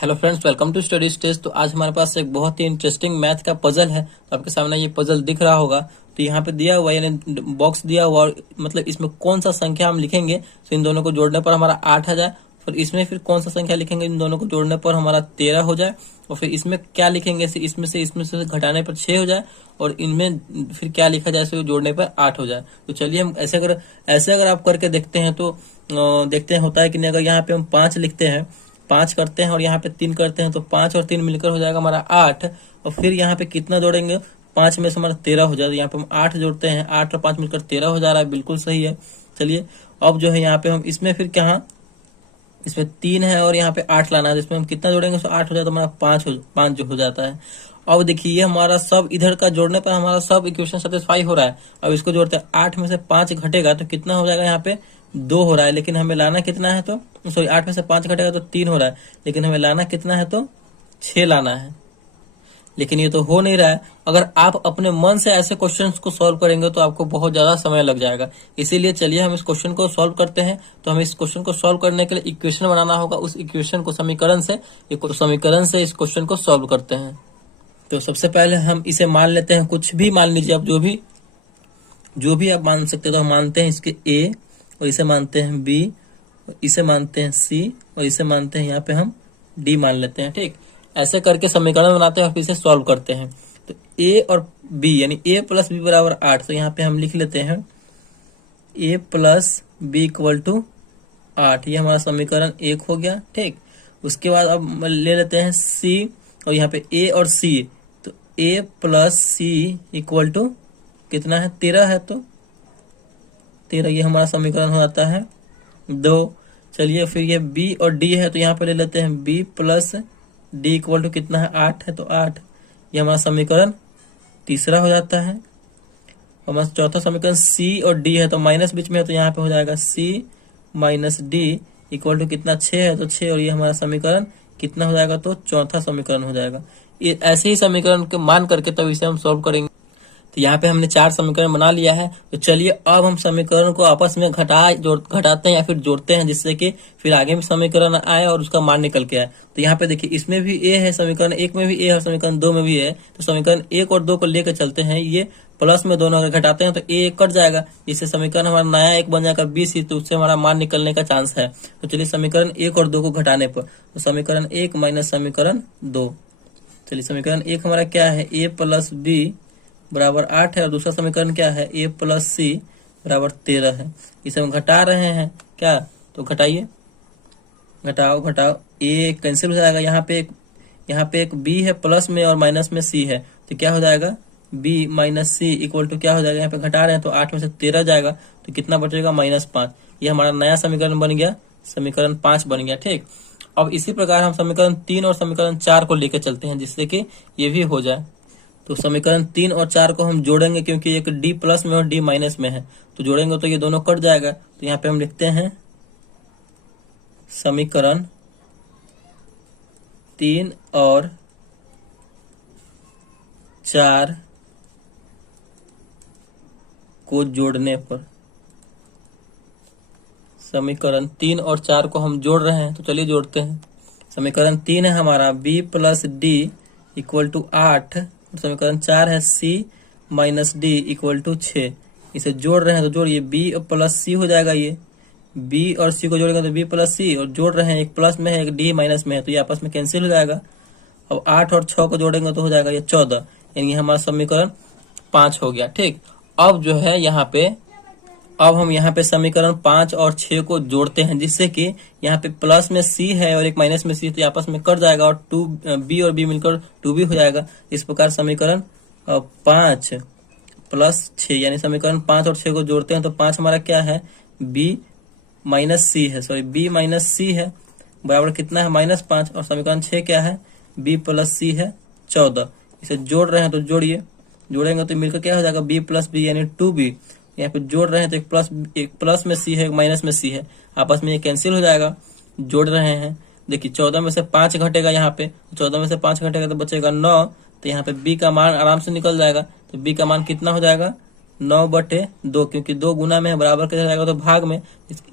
Hello friends, welcome to study stage. तो आज हमारे पास एक बहुत ही इंटरेस्टिंग मैथ का पजल है। तो आपके सामने ये पजल दिख रहा होगा। तो यहाँ पे दिया हुआ यानी बॉक्स दिया हुआ और मतलब इसमें कौन सा संख्या हम लिखेंगे तो इन दोनों को जोड़ने पर हमारा 8 आ जाए। फिर इसमें फिर कौन सा संख्या लिखेंगे इन दोनों को जोड़ने पर हमारा 13 हो जाए। और फिर इसमें क्या लिखेंगे इसमें से घटाने पर 6 हो जाए। और इनमें फिर क्या लिखा जाए इसे जोड़ने पर 8 हो जाए। तो चलिए हम ऐसे अगर आप करके देखते हैं तो देखते हैं होता है कि नहीं। अगर यहाँ पे हम 5 लिखते हैं, 5 करते हैं और यहाँ पे 3 करते हैं तो 5 और 3 मिलकर हो जाएगा हमारा 8। और फिर यहाँ पे कितना जोड़ेंगे, 5 में से हमारा 13 हो जाएगा। यहाँ पे हम 8 जोड़ते हैं, 8 और 5 मिलकर 13 हो जा रहा है। बिल्कुल सही है। चलिए अब जो है यहाँ पे हम इसमें फिर क्या, इसमें 3 है और यहाँ पे 8 लाना है। जिसमें हम कितना जोड़ेंगे तो 8 हो जाता है, हमारा 5 जो हो जाता है। अब देखिए ये हमारा सब इधर का जोड़ने पर हमारा सब इक्वेशन सेटिस्फाई हो रहा है। अब इसको जोड़ते हैं, 8 में से 5 घटेगा तो कितना हो जाएगा, यहाँ पे 2 हो रहा है। लेकिन हमें लाना कितना है, तो सॉरी 8 में से 5 घटेगा तो 3 हो रहा है। लेकिन हमें लाना कितना है, तो 6 लाना है। लेकिन ये तो हो नहीं रहा है। अगर आप अपने मन से ऐसे क्वेश्चंस को सॉल्व करेंगे तो आपको बहुत ज्यादा समय लग जाएगा। इसीलिए चलिए हम इस क्वेश्चन को सॉल्व करते हैं। तो हमें इस क्वेश्चन को सॉल्व करने के लिए इक्वेशन बनाना होगा। उस इक्वेशन को समीकरण से इस क्वेश्चन को सॉल्व करते हैं। तो सबसे पहले हम इसे मान लेते हैं, कुछ भी मान लीजिए आप, जो भी आप मान सकते हैं। तो हम मानते हैं इसके ए, और इसे मानते हैं बी, इसे मानते हैं सी, और इसे मानते हैं यहाँ पे हम डी मान लेते हैं। ठीक, ऐसे करके समीकरण बनाते हैं और फिर इसे सॉल्व करते हैं। तो ए और बी यानी ए प्लस बी बराबर 8। तो यहाँ पे हम लिख लेते हैं ए प्लस बी इक्वल टू 8। ये हमारा समीकरण 1 हो गया। ठीक, उसके बाद अब ले लेते हैं सी, और यहाँ पे ए और सी। तो ए प्लस सी इक्वल टू कितना है, 13 है। तो 13 ये हमारा समीकरण हो जाता है 2। चलिए फिर ये बी और डी है, तो यहाँ पे ले लेते हैं b plus d equal to कितना है, 8 है। तो 8 ये हमारा समीकरण तीसरा हो जाता है। हमारा चौथा समीकरण सी और डी है, तो माइनस बीच में है, तो यहाँ पे हो जाएगा सी माइनस डी इक्वल टू कितना, 6 है। तो 6, और ये हमारा समीकरण कितना हो जाएगा, तो चौथा समीकरण हो जाएगा। ये ऐसे ही समीकरण के मान करके तब इसे हम सॉल्व करेंगे। तो यहाँ पे हमने 4 समीकरण बना लिया है। तो चलिए अब हम समीकरण को आपस में घटाते हैं या फिर जोड़ते हैं, जिससे कि फिर आगे में समीकरण आए और उसका मान निकल के आए। तो यहाँ पे देखिए इसमें भी ए है, समीकरण 1 में भी ए है, समीकरण 2 में भी है। तो समीकरण 1 और 2 को लेकर चलते हैं। ये प्लस में दोनों अगर घटाते हैं तो ए कट जाएगा, इससे समीकरण हमारा नया एक बन जाएगा BC। तो उससे हमारा मान निकलने का चांस है। तो चलिए समीकरण 1 और 2 को घटाने पर, तो समीकरण 1 माइनस समीकरण 2। चलिए समीकरण 1 हमारा क्या है, ए प्लस बी बराबर 8 है। और दूसरा समीकरण क्या है, ए प्लस सी बराबर 13 है। इसे हम घटा रहे हैं क्या, तो घटाइए, घटाओ, ए कैंसिल हो जाएगा। यहाँ पे एक बी है प्लस में और माइनस में सी है, तो क्या हो जाएगा, b minus c equal to क्या हो जाएगा, यहाँ पे घटा रहे हैं तो 8 में से 13 जाएगा, तो कितना बचेगा, -5। ये हमारा नया समीकरण बन गया, समीकरण 5 बन गया। ठीक, अब इसी प्रकार हम समीकरण 3 और समीकरण 4 को लेकर चलते हैं, जिससे कि ये भी हो जाए। तो समीकरण 3 और 4 को हम जोड़ेंगे, क्योंकि एक डी प्लस में और डी माइनस में है। तो जोड़ेंगे तो ये दोनों कट जाएगा। तो यहाँ पे हम लिखते हैं समीकरण 3 और 4 को जोड़ने पर, समीकरण 3 और 4 को हम जोड़ रहे हैं। तो चलिए जोड़ते हैं। समीकरण 3 है हमारा b plus d equal to 8। समीकरण 4 है c minus d equal to 6। इसे जोड़ रहे हैं तो जोड़िए, बी प्लस सी हो जाएगा। ये बी और सी को जोड़ेंगे तो बी प्लस सी, और जोड़ रहे हैं एक प्लस में है एक डी माइनस में है, तो ये आपस में कैंसिल हो जाएगा। अब 8 और 6 को जोड़ेंगे तो हो जाएगा ये 14, यानी हमारा समीकरण 5 हो गया। ठीक, अब जो है अब हम यहाँ पे समीकरण 5 और 6 को जोड़ते हैं, जिससे कि यहाँ पे प्लस में सी है और एक माइनस में सी, तो आपस में कट जाएगा और बी और बी मिलकर 2b हो जाएगा। इस प्रकार समीकरण 5 प्लस 6 यानी समीकरण 5 और 6 को जोड़ते हैं तो 5 हमारा क्या है, बी माइनस सी है, बी माइनस सी है, बराबर कितना है, -5। और समीकरण 6 क्या है, बी प्लस सी है 14। इसे जोड़ रहे हैं तो जोड़ेंगे तो मिलकर क्या हो जाएगा, बी प्लस बी यानी 2b। यहाँ पे जोड़ रहे हैं तो एक प्लस में सी है एक माइनस में सी है, आपस में ये कैंसिल हो जाएगा। जोड़ रहे हैं, देखिए 14 में से 5 घटेगा, यहाँ पे 14 में से 5 घटेगा तो बचेगा 9। तो यहाँ पे बी का मान आराम से निकल जाएगा। तो बी का मान कितना हो जाएगा, 9/2, क्योंकि 2 गुना में है, बराबर कैसे जाएगा तो भाग में,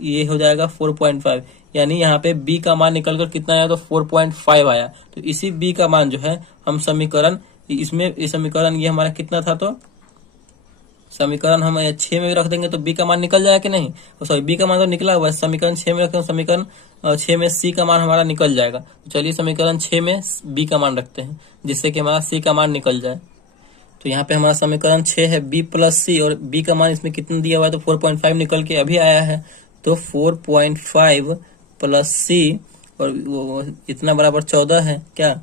ये हो जाएगा 4.5। यानी यहाँ पे b का मान निकलकर कितना आया तो 4.5 आया। तो इसी b का मान जो है हम समीकरण, इसमें ये समीकरण ये हमारा कितना था, तो समीकरण हम 6 में भी रख देंगे तो b का मान निकल जाएगा कि नहीं, सॉरी b का मान तो निकला हुआ है, समीकरण 6 में रखते हैं, समीकरण 6 में c का मान हमारा निकल जाएगा। तो चलिए समीकरण 6 में b का मान रखते हैं, जिससे कि हमारा c का मान निकल जाए। तो यहाँ पे हमारा समीकरण 6 है b प्लस c, और b का मान इसमें कितना दिया हुआ है तो 4.5 निकल के अभी आया है। तो 4.5 प्लस c, और वो इतना बराबर 14 है, क्या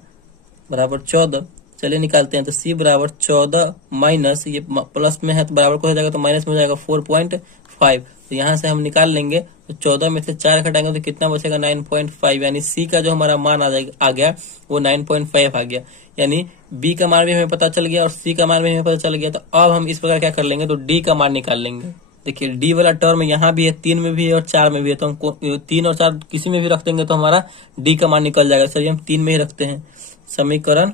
बराबर 14। चलिए निकालते हैं। तो c बराबर 14 माइनस, ये प्लस में है तो बराबर को हो जाएगा, तो माइनस में हो जाएगा 4.5। तो यहाँ से हम निकाल लेंगे, तो 14 में से 4 घटाएंगे तो कितना बचेगा 9.5। यानी c का जो हमारा मान आ गया वो 9.5 आ गया। यानी b का मान भी हमें पता चल गया और c का मान भी हमें पता चल गया। तो अब हम इस प्रकार क्या कर लेंगे, तो d का मान निकाल लेंगे। देखिए d वाला टर्म यहाँ भी है, 3 में भी है और 4 में भी है, तो हम 3 और 4 किसी में भी रख देंगे तो हमारा d का मान निकल जाएगा। चलिए हम 3 में ही रखते हैं। समीकरण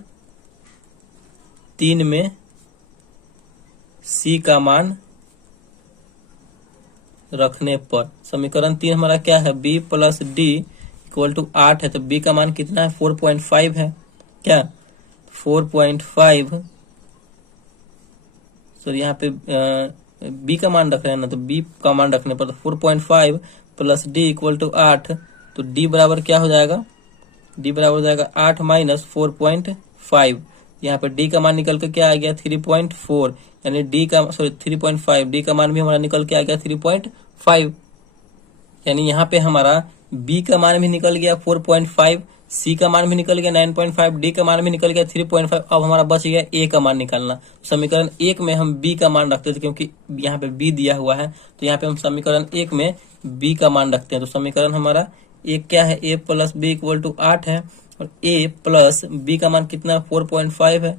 3 में c का मान रखने पर, समीकरण 3 हमारा क्या है, b plus d equal to 8 है। तो b का मान कितना है 4.5 है, क्या 4.5। तो यहाँ पे b का मान रख रहे हैं ना, तो b का मान रखने पर तो 4.5 प्लस d इक्वल टू 8। तो d बराबर क्या हो जाएगा, d बराबर हो जाएगा 8 माइनस 4.5। यहाँ पे d का मान निकल के क्या आ गया 3.4, यानी d का 3.5, d का मान भी हमारा निकल के आ गया 3.5। यानी यहाँ पे हमारा b का मान भी निकल गया 4.5, c का मान भी निकल गया 9.5, d का मान भी निकल गया 3.5। अब हमारा बच गया a का मान निकालना। समीकरण 1 में हम b का मान रखते थे, क्योंकि यहाँ पे b दिया हुआ है, तो यहाँ पे हम समीकरण 1 में b का मान रखते हैं। तो समीकरण हमारा एक क्या है, a plus b equal to 8 है, और a प्लस b का मान कितना 4.5 है,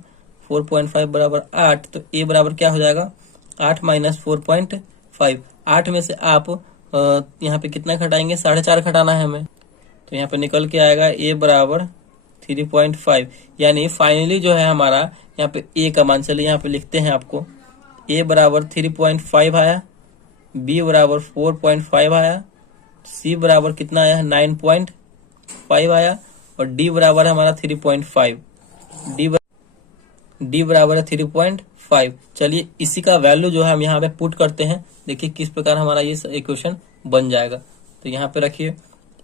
4.5 बराबर 8। तो a बराबर क्या हो जाएगा 8 माइनस 4.5। 8 में से आप यहाँ पे कितना घटाएंगे, 4.5 घटाना है हमें, तो यहाँ पे निकल के आएगा a बराबर 3.5। यानी फाइनली जो है हमारा यहाँ पे a का मान, चलिए यहाँ पे लिखते हैं आपको, a बराबर 3.5 आया, b बराबर 4.5 आया, c बराबर कितना आया 9.5 आया, और d बराबर है हमारा 3.5। d बराबर है 3.5। चलिए इसी का वैल्यू जो है हम यहाँ पे पुट करते हैं, देखिए किस प्रकार हमारा ये इक्वेशन बन जाएगा। तो यहाँ पे रखिए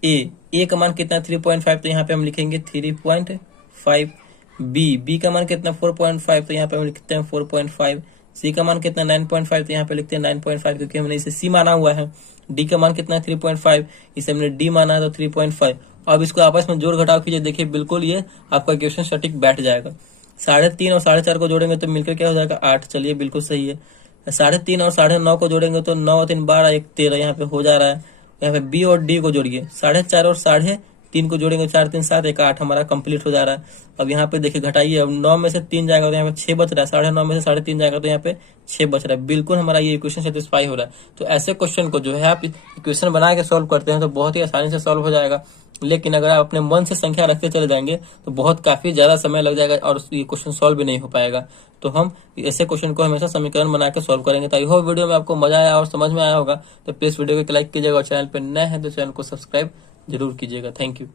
a का मान कितना 3.5, तो यहाँ पे हम लिखेंगे 3.5। b का मान कितना 4.5, तो यहाँ पे हम लिखते हैं 4.5। c का मान कितना 9.5, तो यहाँ पे लिखते हैं 9.5, क्योंकि हमने इसे c माना हुआ है। d का मान कितना 3.5, इसे हमने d माना है तो 3.5। अब इसको आपस में जोड़ घटाव कीजिए, देखिए बिल्कुल ये आपका इक्वेशन सटीक बैठ जाएगा। 3.5 और 4.5 को जोड़ेंगे तो मिलकर क्या हो जाएगा 8। चलिए बिल्कुल सही है। 3.5 और 9.5 को जोड़ेंगे तो 9 3 12 1 13 यहाँ पे हो जा रहा है। यहाँ पे b और d को जोड़िए, 4.5 और 3.5 को जोड़ेंगे 4 3 7 1 8 हमारा कंप्लीट हो जा रहा है। अब यहाँ पे देखिए घटाइए, अब 9 में से 3 जाएगा तो यहाँ पे 6 बच रहा है, 9.5 में से 3.5 जाएगा तो यहाँ पे 6 बच रहा है। बिल्कुल हमारा ये इक्वेशन सेटिस्फाई हो रहा है। तो ऐसे क्वेश्चन को जो है आप इक्वेशन बना के सॉल्व करते हैं तो बहुत ही आसानी से सॉल्व हो जाएगा। लेकिन अगर आप अपने मन से संख्या रखते चले जाएंगे तो बहुत काफी ज्यादा समय लग जाएगा और ये क्वेश्चन सॉल्व भी नहीं हो पाएगा। तो हम ऐसे क्वेश्चन को हमेशा समीकरण बना के सॉल्व करेंगे। तो आई होप वीडियो में आपको मजा आया और समझ में आया होगा। तो प्लीज वीडियो को लाइक कीजिएगा और चैनल पर नए हैं तो चैनल को सब्सक्राइब जरूर कीजिएगा। Thank you.